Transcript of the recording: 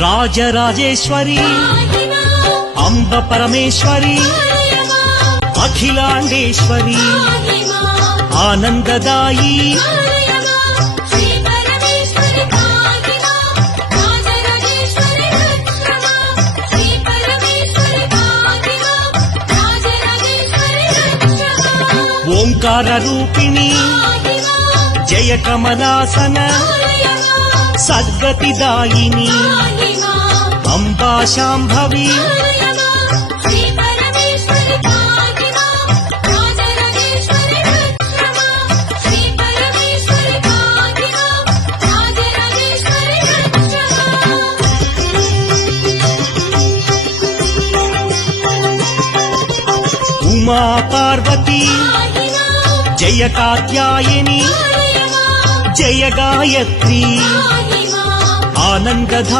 రాజరాజేశ్వరి అంబ పరమేశ్వరి అఖిలాండేశ్వరి ఆనందదాయి ఓంకార రూపిణి జయ కమలాసన సద్గతిదాయిని అంబా శాంభవి ఉమా పార్వతి జయ కాత్యాయని జయ గాయత్రి ఆనందధాయిని